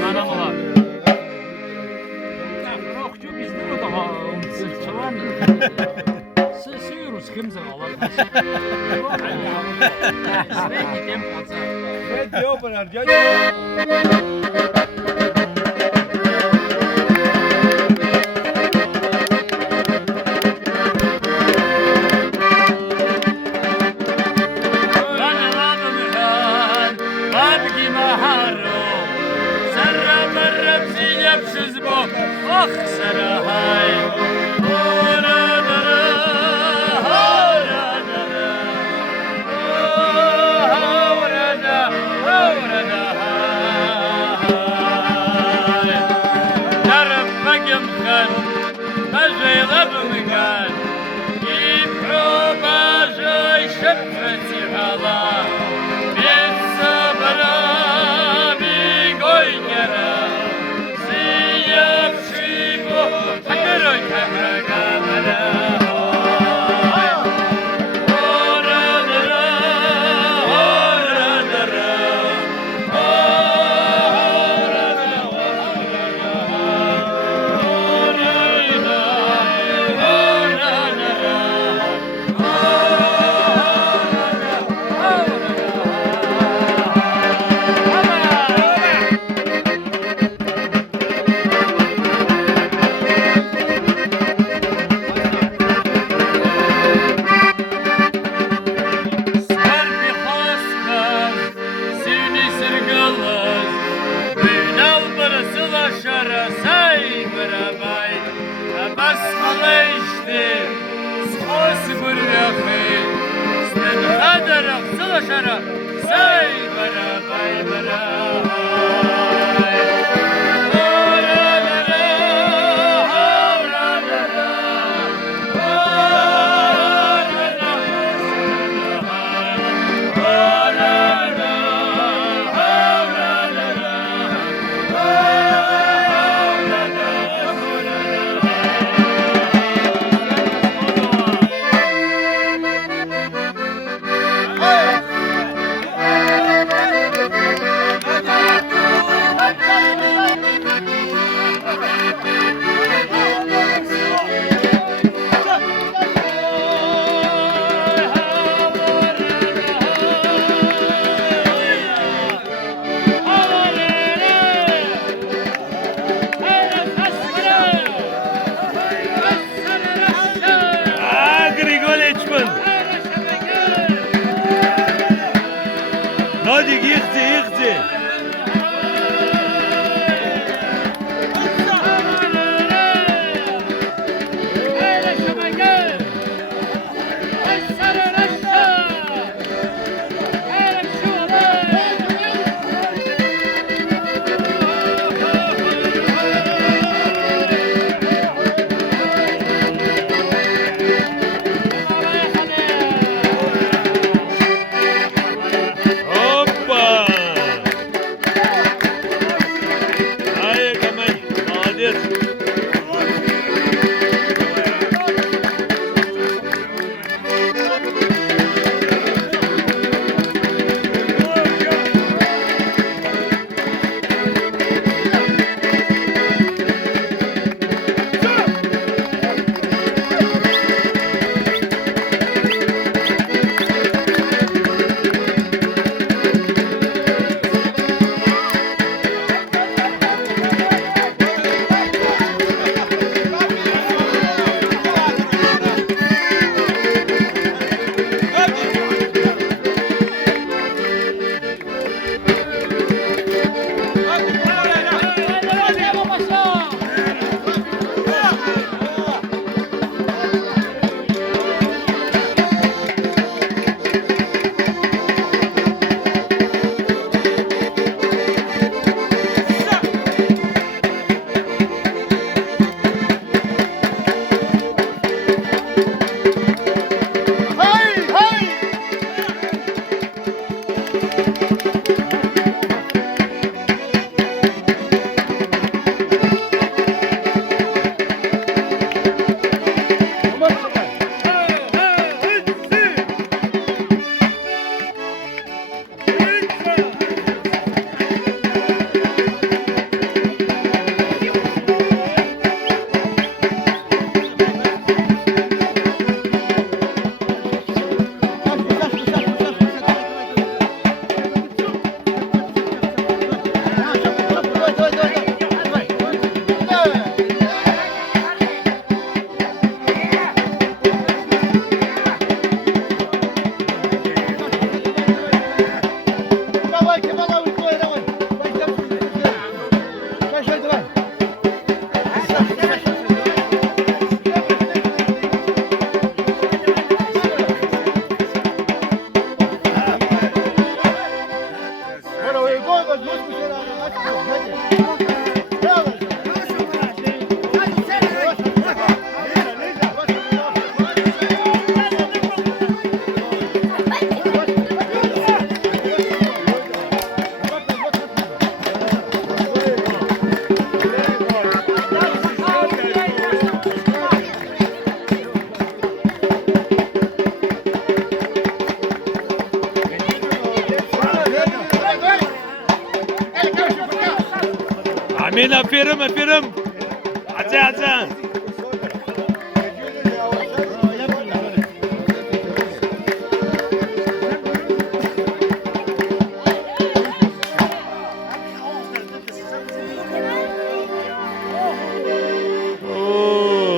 Sana mı var? Yokçu bizde o da sırtçılar. Sığıyoruz kimse Allah. Srednji tempo. Srednji oponar, džađe. Ah Sarahay, Hadi girdi, girdi. Hoppa! Amin aferin aferin. Aça. Oo.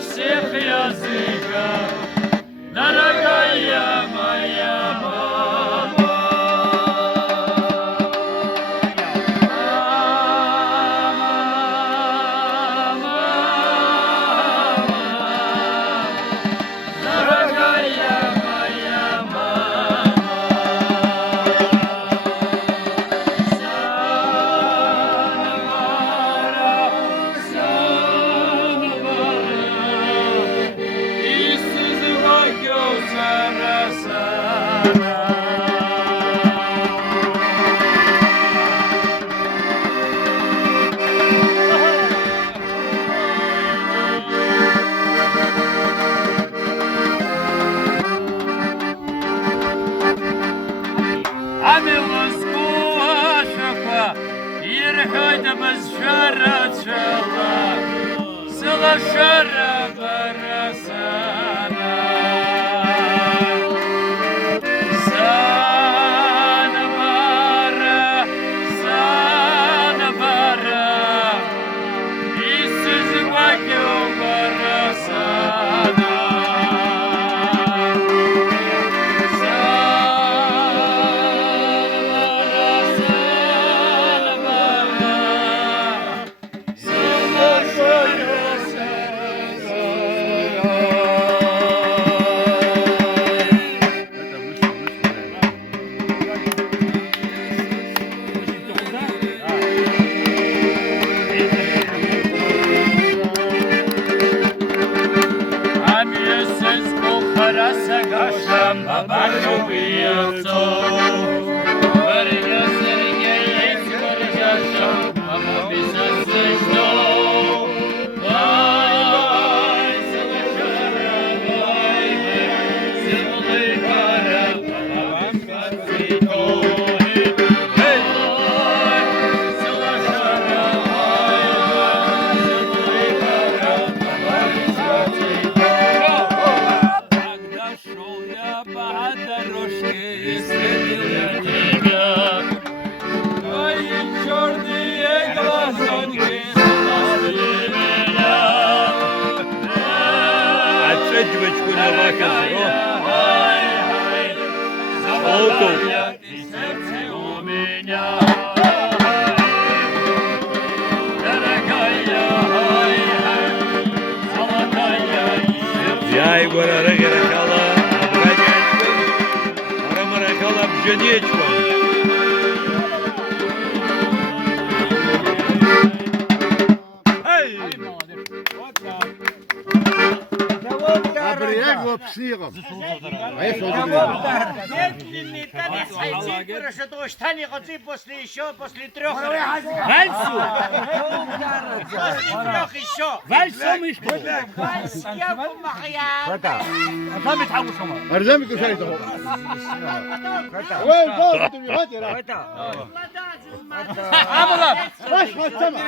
Всех языках, дорогая моя мама. Дорогая моя мама. Yerhayda biz şarraçala, sıla şarra barasana. Sana bara, işsiz vakyo barasana. Rasa gasham babasho biyato Varga serge yis vargasho Mama bisasishto Vay savashara vay Simli kara Mama bisasito Hey vay savashara vay Simli kara Mama bisasito Шел я по дорожке и следил я тебя. Твои черные глазоньки спасли меня. Отсадьбочку на вакансию. Золотая ты сердце у меня. Дорогая, золотая Я его ракала. Ракала бженечко. снігом. Медленный танец, хайти, хорошо, штани, хоти, после еще, после трех. Вальсу! После трех еще. Вальсом еще! Вальс, я помахаю. Там и там шума. أرزمي كشري تهو. وين ضابط بيهاتي را. Молодец, молодец. Абла! باش ما تسمع.